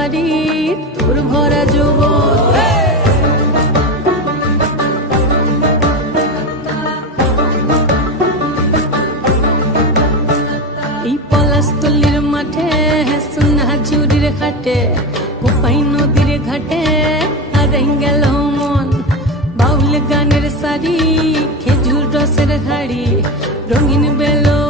বেলোয়ারি তোর ভরা যৌবন এই পলাশতলির মাঠে সোনা ঝুড়ির ঘাটে কোপাই নদীর ঘাটে গেল মন। বাউল গানের শাড়ি খেজুর রসের হাড়ি, রঙিন বেলোয়ারি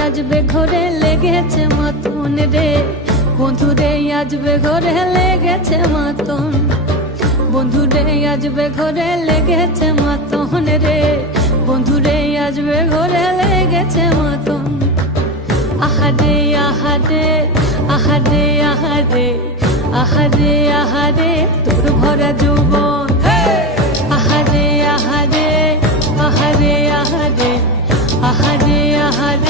বন্ধুরে আজবে ঘরে লেগেছে মাতন রে বন্ধুরে আজবে ঘরে লেগেছে মাতন বন্ধুরে আজবে ঘরে লেগেছে মাতন রে বন্ধুরে আজবে ঘরে লেগেছে মাতন আহারে আহারে আহারে আহারে আহারে আহারে তোর ভরা যৌবন আহারে আহারে আহারে আহারে আহারে আহারে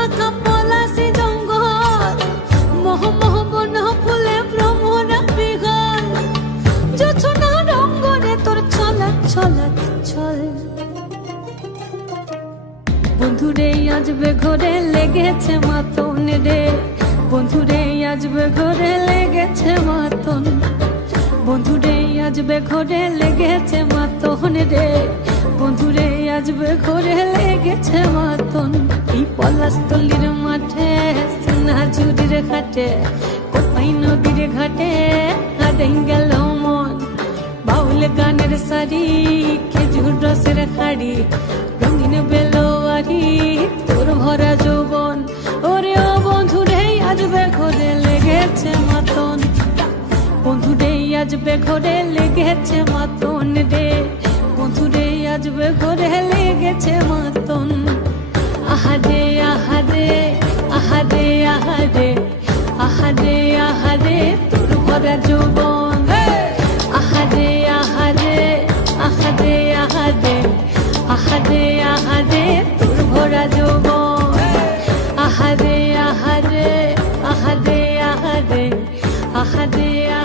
ছল বন্ধুরে আজবে ঘরে লেগেছে মাতন রে। বন্ধুরে আজবে ঘরে লেগেছে মাতন। বন্ধুরে আজবে ঘরে লেগেছে মাতন রে। বন্ধুরে আজবে ঘরে লেগেছে মাতন। এই পলাশতলির মাঠে সোনা ঝুড়ির ঘাটে কোপাই নদীর ঘাটে হারাই গেল গানের শাড়ি খেজুর রসের খাড়ি রঙিন বেলোয়ারি, তোর ভরা যৌবন। ওরে ও বন্ধুরে আজবে ঘরে লেগেছে মাতন। বন্ধুরে আজবে ঘরে লেগেছে মাতন রে। বন্ধুরে আজবে ঘরে লেগেছে মাতন। আহারে আহারে আহারে আহারে আহারে أحدي أحدي أحدي أحدي